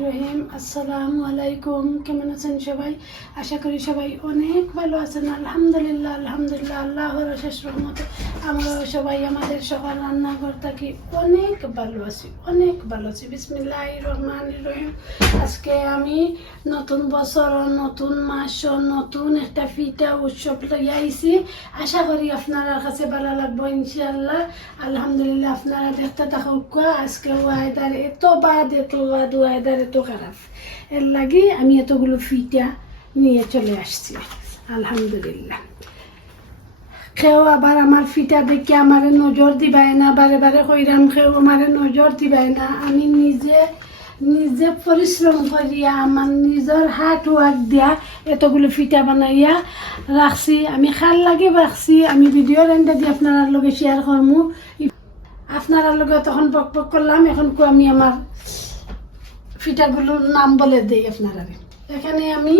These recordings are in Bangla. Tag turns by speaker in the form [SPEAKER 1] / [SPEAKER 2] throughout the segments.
[SPEAKER 1] আসসালামু আলাইকুম। কেমন আছেন সবাই? আশা করি সবাই অনেক ভালো আছেন। আলহামদুলিল্লাহ আলহামদুলিল্লাহ, আল্লাহর শেষ রহমতে আমরা সবাই আমাদের সবার রান্নাঘর থাকি। অনেক ভালো আছি, অনেক ভালো আছি। বিসমিল্লাহ রহমান রহিম। আজকে আমি নতুন বছর, নতুন মাস, নতুন একটা ফিটা উৎসব আইছি। আশা করি আপনার কাছে ভালো লাগবো ইনশাল্লাহ আলহামদুলিল্লাহ, আপনারা দেখতে থাকুক, আজকে ওয়াইদার এত বাদ এত বাদ ওয়াইদার এত খারাপ এর লাগি আমি এতগুলো ফিটা নিয়ে চলে আসছি। আলহামদুলিল্লাহ। কেউ আবার আমার ফিটা দেখে আমার নজর দিবায় না, বারে বারে কইরাম কেউ আমার নজর দিবাই না। আমি নিজে নিজে পরিশ্রম করিয়া, আমার নিজের হাত ওয়ার্ক দিয়া এতগুলো ফিটা বানাইয়া রাখছি। আমি খাল লাগে রাখছি আমি ভিডিও রেন্ডে দিয়ে আপনার লগে শেয়ার করমু। আপনার লগে তখন পক পক করলাম। এখন আমি আমার ফিটাগুলোর নাম বলে দেই আপনারা। এখানে আমি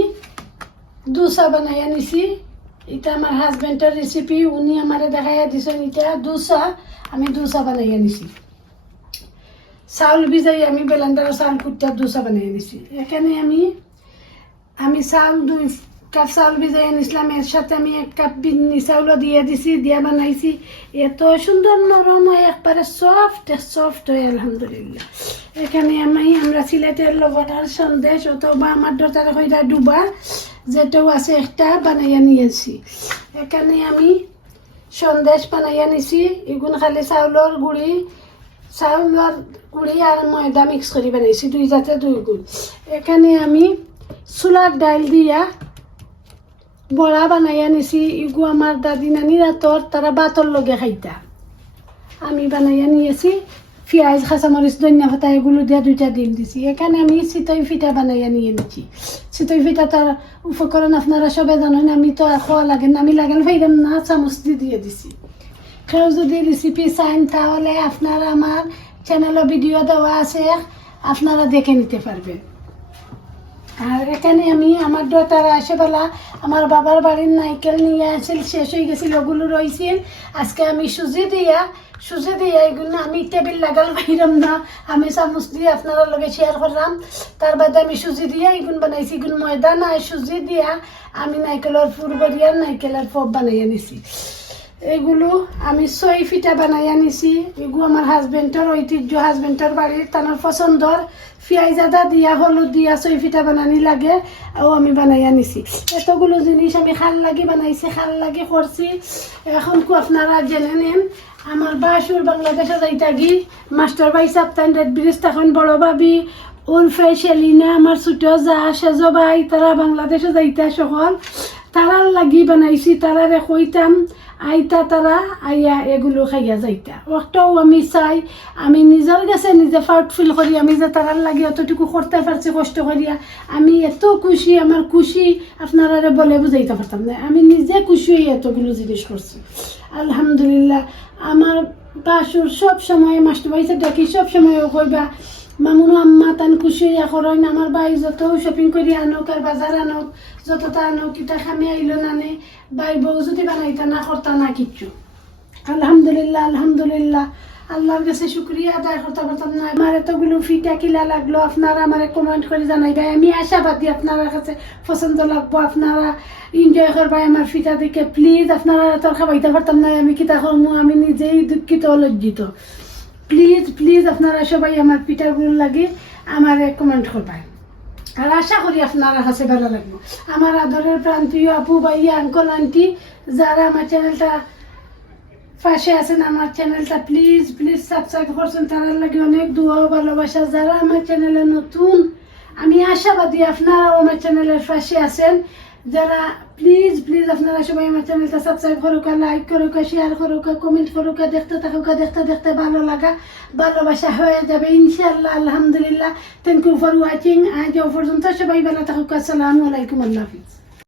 [SPEAKER 1] দুসা বানাইয়া নিছি। এটা আমার হাজব্যান্ডের রেসিপি উনি আমারে দেখাইয়া দিছেন এটা দুসা। আমি দুসা বানাইয়া নিছি। চাউল ভিজাই আমি বেলান্ডার চাউল কুটটা দুসা বানাইয়া নিছি। এখানে আমি আমি চাউল দুই কাপ চাউল এর সাথে আমি এক কাপ বিন্নি চাউলও দিয়ে দিছি, দিয়া বানাইছি। এত সুন্দর নরম হয়, একবারে সফট সফট হয়, আলহামদুলিল্লাহ। এখানে আমি, আমরা সিলেটের লবণার সন্দেশ অথবা আমার দরকার হইরা ডুবা যেটাও আছে একটা বানাইয়া নিয়েছি। এখানে আমি সন্দেশ বানাইয়া নিছি এগুলো খালি চাউলের গুড়ি চাউলের গুড়ি আর ময়দা মিক্স করে বানাইছি, দুই জাতে দুই গুড় এখানে আমি চুলার ডাইল দিয়া বড়া বানাইয়া নিছি ইগু আমার দাদি নানি রাতর তারা বাতর লগে খাইতা। আমি বানাইয়া নিয়েছি পেঁয়াজ কাঁচামরিচ ধনিয়া পাতা এগুলো দিয়ে দুইটা ডিম দিছি। এখানে আমি চিতই ফিটা বানাইয়া নিয়ে নিচ্ছি চিতই ফিটা তার উপকরণ আপনারা সবাই জানেন আমি তো আর খোয়া লাগেন আমি লাগান ফাইলাম না, চামচ দিয়ে দিয়ে দিছি। কেউ যদি রেসিপি চান তাহলে আপনারা আমার চ্যানেলে ভিডিও দেওয়া আছে, আপনারা দেখে নিতে পারবেন। আর এখানে আমি আমার ডটার আশেবেলা আমার বাবার বাড়ির নাইকেল নিয়ে আসছিল শেষ হয়ে গেছিল, ওগুলো রয়েছিল আজকে আমি সুজি দিয়া সুজি দিয়া এগুলো আমি টেবিল লাগাল বাইরাম না। আমি চামচ দিয়ে আপনারা লগে শেয়ার করলাম। তার বাদে আমি সুজি দিয়া এগুন বানাইছি, এগুন ময়দা নাই, সুজি দিয়া আমি নাইকেলের ফুর করিয়া নাইকেলের পপ বানাইয়া নিছি। এগুলো আমি ছয় ফিটা বানাইয়া নিছি এগুলো আমার হাজবেন্ডের ঐতিহ্য হাজবেন্ডের বাড়ির তানোর পছন্দর। পেঁয়াজ আদা দিয়া হলুদ দিয়া ছয় ফিটা বানানি লাগে ও আমি বানাই আনিছি। এতগুলো জিনিস আমি খাল লাগি বানাইছি, খাল লাগি করছি। এখন কো আপনারা জেনে নেন, আমার বাসুর বাংলাদেশে যাইতা গি, মাস্টার ভাই সাপ্তাহ রেড ব্রিজ তখন বড় ভাবি। উলফে, সেলিনা, আমার ছোট যা, সেজ ভাই, তারা বাংলাদেশে যাইতা সকল। তারার লাগি বানাইছি তারারে কইতাম আইতা তারা আইয়া এগুলো খাইয়া যাইতা। ওটাও আমি চাই, আমি নিজের কাছে নিজে ফাউট ফিল করি আমি যে তারার লাগি অতটুকু করতে পারছি কষ্ট করিয়া আমি এত খুশি আমার খুশি আপনারা বলে বুঝাইতে পারতাম না আমি নিজে খুশি হয়ে এতগুলো জিনিস করছি আলহামদুলিল্লাহ আমার বাসুর সব সময় মাস্টার ভাইসে ডাকি সব সময় কইবা মামুনো আম্মা তান খুশি হইয়া আমার বাই যত শপিং করি আনক আর বাজার আনক, যত তা আনক কিতা খামি আইলো নানে বাই বউ যদি বানাইতা না করতা না কিচ্ছু। আলহামদুলিল্লাহ আলহামদুলিল্লাহ। আল্লাহর কাছে শুক্রিয়া আদায় করতে পারতাম না। আমার এতগুলো ফিটা কিলা লাগল, আপনারা আমার কমেন্ট করে জানাইবা আমি আশাবাদী আপনার কাছে পছন্দ লাগবো, আপনারা এনজয় করবাই আমার ফিটা দেখে। প্লিজ আপনারা তোর খাবাইতে পারতাম না, আমি কিতা করব আমি নিজেই দুঃখিত, লজ্জিত। প্লিজ প্লিজ আপনারা সবাই আমার পিঠাগুলো লাগে আমার কমেন্ট করবেন। আর আশা করি আপনারা কাছে ভালো লাগবে। আমার আদরের প্রান্তীয় আপু ভাইয়া আঙ্কল আন্টি যারা আমার চ্যানেলটা পাশে আছেন, আমার চ্যানেলটা প্লিজ প্লিজ সাবস্ক্রাইব করছেন তারা লাগে অনেক দোয়া ভালোবাসা। যারা আমার চ্যানেলে নতুন, আমি আশাবাদী আপনারাও আমার চ্যানেলের পাশে আছেন। যারা প্লিজ প্লিজ আপনারা সবাই আমার চ্যানেলটা সাবস্ক্রাইব করুক লাইক করুক শেয়ার করুক কমেন্ট করুক দেখতে থাকুক দেখতে দেখতে ভালো লাগা, ভালোবাসা হয়ে যাবে ইনশাআল্লাহ, আলহামদুলিল্লাহ। থ্যাংক ইউ ফর ওয়াচিং আজ পর্যন্ত সবাই ভালো থাকুক। আসসালামু আলাইকুম, আল্লাহ হাফিজ।